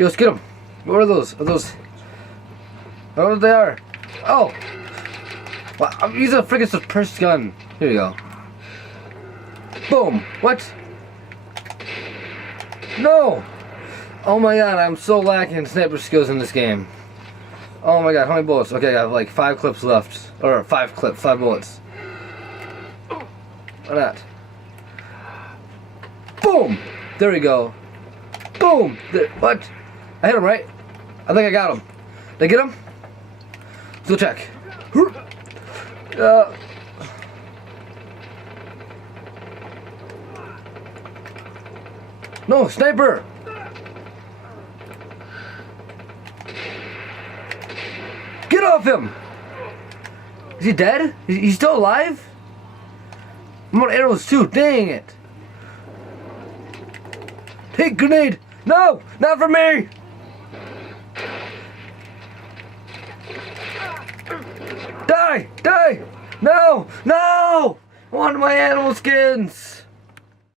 Yo, let's get them. What are those? Are those? I don't know what they are. Oh! Well, I'm using a freaking suppressed gun. Here you go. Boom! What? No! Oh my god, I'm so lacking in sniper skills in this game. Oh my god, how many bullets? Okay, I have like 5 clips left. Or 5 bullets. Why not? Boom! There we go. Boom! What? I hit him, right? I think I got him. Did I get him? Let's go check. No, sniper! Get off him! Is he dead? He's still alive? I'm out of arrows too, dang it! Take grenade! No! Not for me! Die! Die! No! No! I want my animal skins!